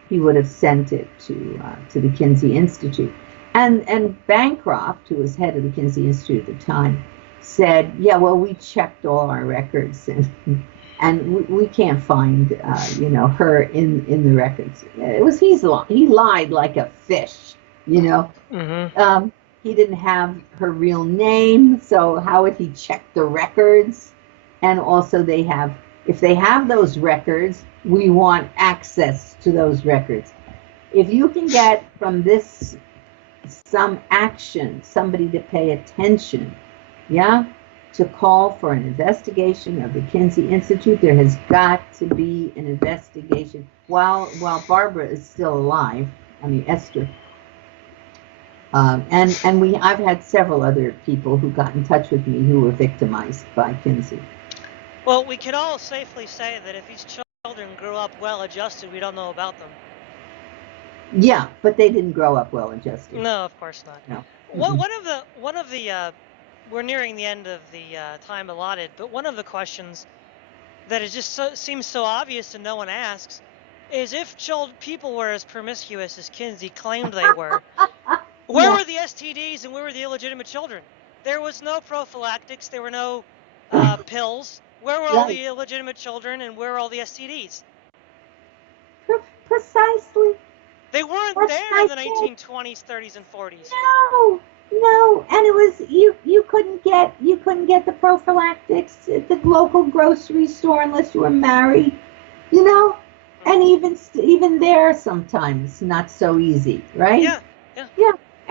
he would have sent it to the Kinsey Institute. And Bancroft, who was head of the Kinsey Institute at the time, said, yeah, well, we checked all our records and we can't find, her in the records. It was he lied like a fish, Mm-hmm. He didn't have her real name, so how would he check the records? And also if they have those records, we want access to those records. If you can get from this some action, somebody to pay attention, to call for an investigation of the Kinsey Institute, there has got to be an investigation while Barbara is still alive. I mean, Esther. I've had several other people who got in touch with me who were victimized by Kinsey. Well, we can all safely say that if these children grew up well-adjusted, we don't know about them. Yeah, but they didn't grow up well-adjusted. No, of course not. No. One of the we're nearing the end of the time allotted, but one of the questions that is just seems so obvious and no one asks is if people were as promiscuous as Kinsey claimed they were, where were the STDs and where were the illegitimate children? There was no prophylactics. There were no pills. Where were all the illegitimate children and where were all the STDs? Precisely. They weren't there in the 1920s, 30s, and 40s. No, and it was you couldn't get the prophylactics at the local grocery store unless you were married, and even there sometimes not so easy, right? Yeah.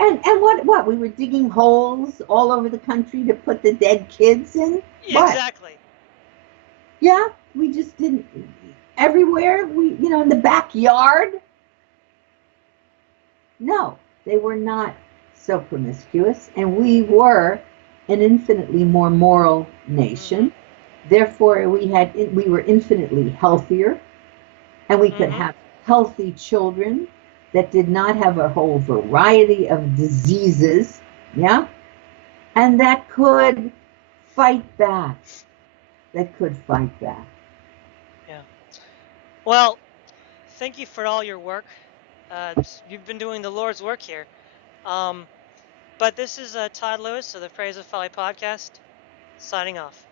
And what we were digging holes all over the country to put the dead kids in. Exactly. Yeah, we just didn't. Everywhere in the backyard. No, they were not so promiscuous, and we were an infinitely more moral nation. Therefore, we were infinitely healthier, and we could have healthy children that did not have a whole variety of diseases, and that could fight back. Yeah. Well, thank you for all your work. You've been doing the Lord's work here. But this is Todd Lewis of the Praise of Folly podcast, signing off.